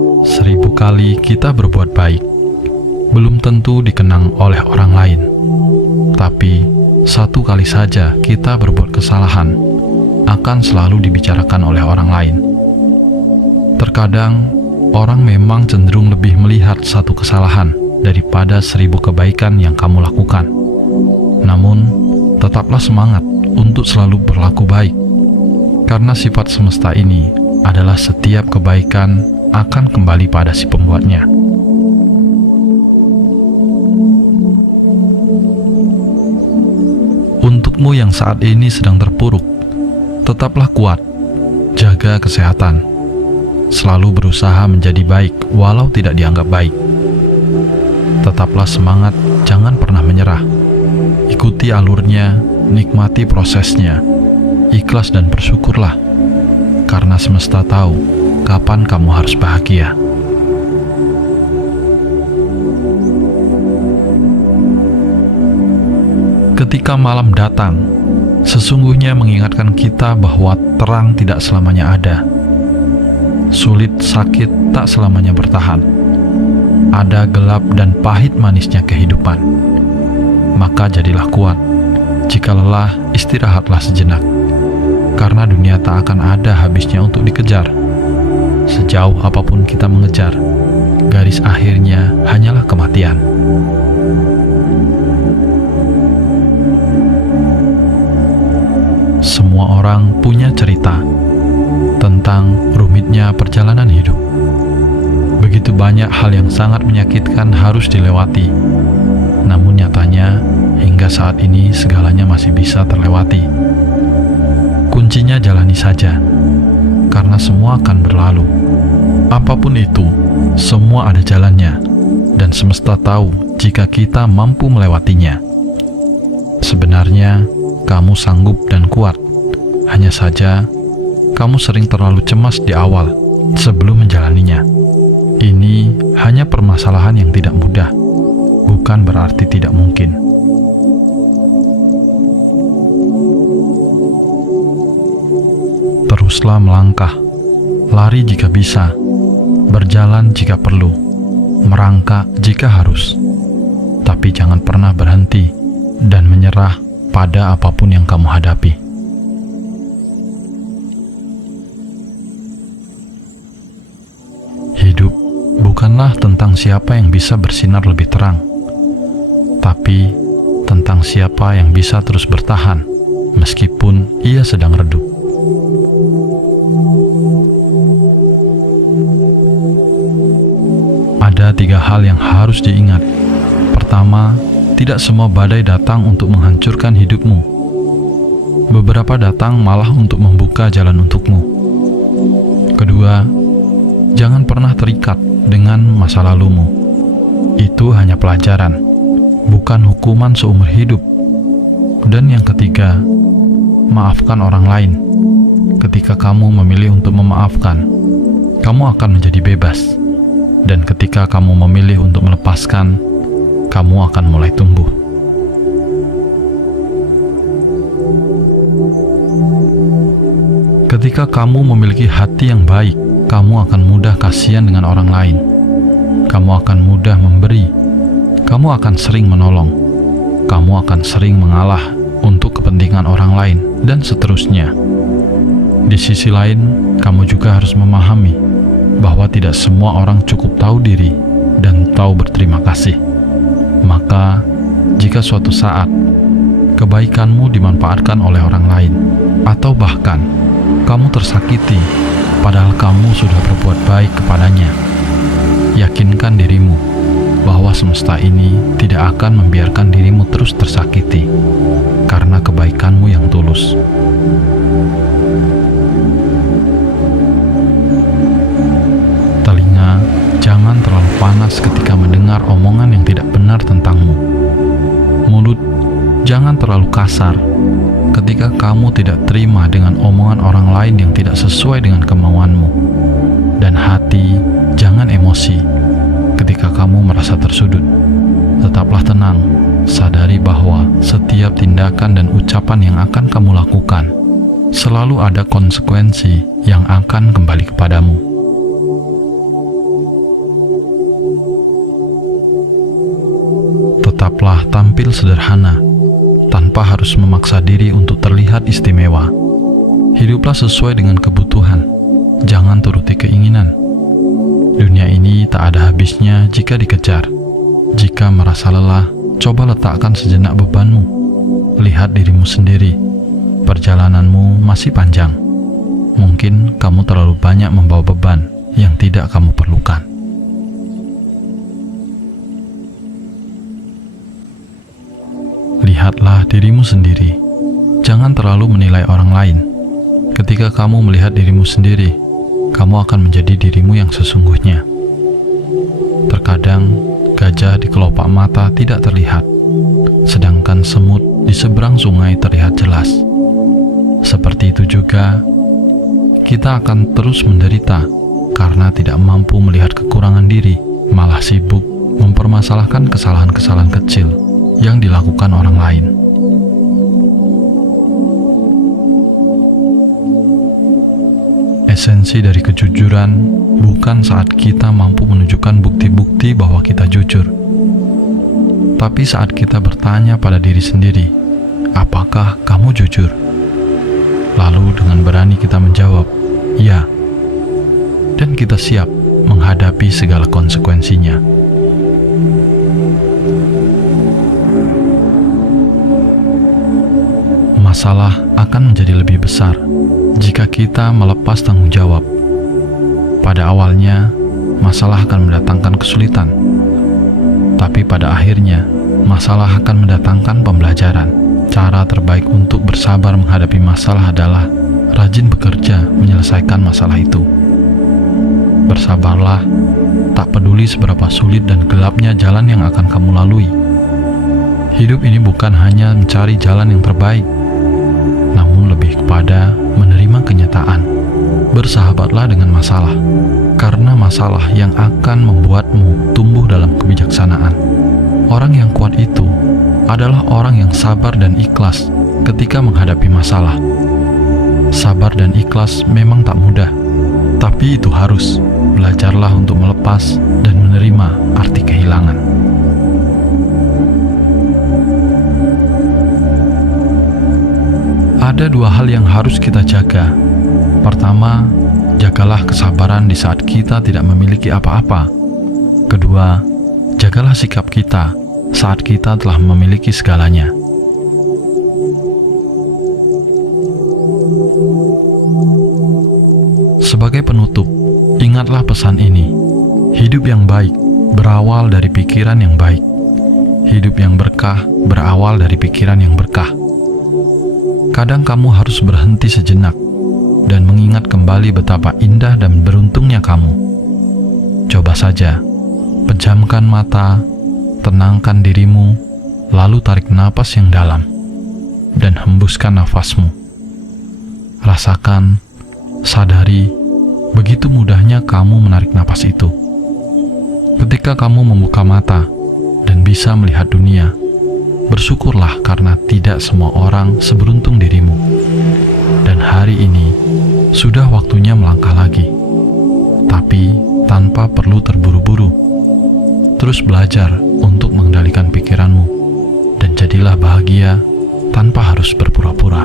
1000 kali kita berbuat baik, belum tentu dikenang oleh orang lain. Tapi 1 kali saja kita berbuat kesalahan, akan selalu dibicarakan oleh orang lain. Terkadang, orang memang cenderung lebih melihat 1 kesalahan daripada 1000 kebaikan yang kamu lakukan. Namun, tetaplah semangat untuk selalu berlaku baik, karena sifat semesta ini adalah setiap kebaikan akan kembali pada si pembuatnya. Untukmu yang saat ini sedang terpuruk, tetaplah kuat, jaga kesehatan, selalu berusaha menjadi baik walau tidak dianggap baik. Tetaplah semangat, jangan pernah menyerah. Ikuti alurnya, nikmati prosesnya, ikhlas dan bersyukurlah, karena semesta tahu kapan kamu harus bahagia. Ketika malam datang, sesungguhnya mengingatkan kita bahwa terang tidak selamanya ada. Sulit, sakit tak selamanya bertahan. Ada gelap dan pahit manisnya kehidupan. Maka jadilah kuat. Jika lelah, istirahatlah sejenak. Karena dunia tak akan ada habisnya untuk dikejar. Sejauh apapun kita mengejar, garis akhirnya hanyalah kematian. Semua orang punya cerita tentang rumitnya perjalanan hidup. Begitu banyak hal yang sangat menyakitkan harus dilewati. Namun nyatanya, hingga saat ini segalanya masih bisa terlewati. Kuncinya jalani saja, karena semua akan berlalu. Apapun itu, semua ada jalannya, dan semesta tahu jika kita mampu melewatinya. Sebenarnya, kamu sanggup dan kuat. Hanya saja, kamu sering terlalu cemas di awal sebelum menjalaninya. Ini hanya permasalahan yang tidak mudah, bukan berarti tidak mungkin. Teruslah melangkah, lari jika bisa, berjalan jika perlu, merangkak jika harus. Tapi jangan pernah berhenti dan menyerah pada apapun yang kamu hadapi. Hidup bukanlah tentang siapa yang bisa bersinar lebih terang, tapi tentang siapa yang bisa terus bertahan meskipun ia sedang redup. Ada 3 hal yang harus diingat. Pertama, tidak semua badai datang untuk menghancurkan hidupmu. Beberapa datang malah untuk membuka jalan untukmu. Kedua, jangan pernah terikat dengan masa lalumu. Itu hanya pelajaran, bukan hukuman seumur hidup. Dan yang ketiga, maafkan orang lain. Ketika kamu memilih untuk memaafkan, kamu akan menjadi bebas. Dan ketika kamu memilih untuk melepaskan, kamu akan mulai tumbuh. Ketika kamu memiliki hati yang baik, kamu akan mudah kasihan dengan orang lain. Kamu akan mudah memberi. Kamu akan sering menolong. Kamu akan sering mengalah untuk kepentingan orang lain, dan seterusnya. Di sisi lain, kamu juga harus memahami bahwa tidak semua orang cukup tahu diri dan tahu berterima kasih. Maka, jika suatu saat kebaikanmu dimanfaatkan oleh orang lain, atau bahkan kamu tersakiti padahal kamu sudah berbuat baik kepadanya, yakinkan dirimu bahwa semesta ini tidak akan membiarkan dirimu terus tersakiti karena kebaikanmu yang tulus. Telinga jangan terlalu panas ketika mendengar omongan yang tidak benar tentangmu. Mulut jangan terlalu kasar ketika kamu tidak terima dengan omongan orang lain yang tidak sesuai dengan kemauanmu. Dan hati jangan emosi ketika kamu merasa tersudut. Tetaplah tenang, sadari bahwa setiap tindakan dan ucapan yang akan kamu lakukan selalu ada konsekuensi yang akan kembali kepadamu. Tetaplah tampil sederhana, tanpa harus memaksa diri untuk terlihat istimewa. Hiduplah sesuai dengan kebutuhan, jangan turuti keinginan. Dunia ini tak ada habisnya jika dikejar. Jika merasa lelah, coba letakkan sejenak bebanmu. Lihat dirimu sendiri, perjalananmu masih panjang. Mungkin kamu terlalu banyak membawa beban yang tidak kamu perlukan. Lihatlah dirimu sendiri. Jangan terlalu menilai orang lain. Ketika kamu melihat dirimu sendiri, kamu akan menjadi dirimu yang sesungguhnya. Terkadang, gajah di kelopak mata tidak terlihat, sedangkan semut di seberang sungai terlihat jelas. Seperti itu juga, kita akan terus menderita karena tidak mampu melihat kekurangan diri, malah sibuk mempermasalahkan kesalahan-kesalahan kecil yang dilakukan orang lain. Esensi dari kejujuran bukan saat kita mampu menunjukkan bukti-bukti bahwa kita jujur, tapi saat kita bertanya pada diri sendiri, apakah kamu jujur? Lalu dengan berani kita menjawab, ya, dan kita siap menghadapi segala konsekuensinya. Masalah akan menjadi lebih besar jika kita melepas tanggung jawab. Pada awalnya, masalah akan mendatangkan kesulitan, tapi pada akhirnya, masalah akan mendatangkan pembelajaran. Cara terbaik untuk bersabar menghadapi masalah adalah rajin bekerja menyelesaikan masalah itu. Bersabarlah, tak peduli seberapa sulit dan gelapnya jalan yang akan kamu lalui. Hidup ini bukan hanya mencari jalan yang terbaik, namun lebih kepada menerima kenyataan. Bersahabatlah dengan masalah, karena masalah yang akan membuatmu tumbuh dalam kebijaksanaan. Orang yang kuat itu adalah orang yang sabar dan ikhlas ketika menghadapi masalah. Sabar dan ikhlas memang tak mudah, tapi itu harus. Belajarlah untuk melepas dan menerima arti kehilangan. Ada dua hal yang harus kita jaga. Pertama, jagalah kesabaran di saat kita tidak memiliki apa-apa. Kedua, jagalah sikap kita saat kita telah memiliki segalanya. Sebagai penutup, ingatlah pesan ini. Hidup yang baik berawal dari pikiran yang baik. Hidup yang berkah berawal dari pikiran yang berkah. Kadang kamu harus berhenti sejenak dan mengingat kembali betapa indah dan beruntungnya kamu. Coba saja, pejamkan mata, tenangkan dirimu, lalu tarik napas yang dalam dan hembuskan nafasmu. Rasakan, sadari, begitu mudahnya kamu menarik napas itu. Ketika kamu membuka mata dan bisa melihat dunia, bersyukurlah karena tidak semua orang seberuntung dirimu. Dan hari ini sudah waktunya melangkah lagi, tapi tanpa perlu terburu-buru. Terus belajar untuk mengendalikan pikiranmu dan jadilah bahagia tanpa harus berpura-pura.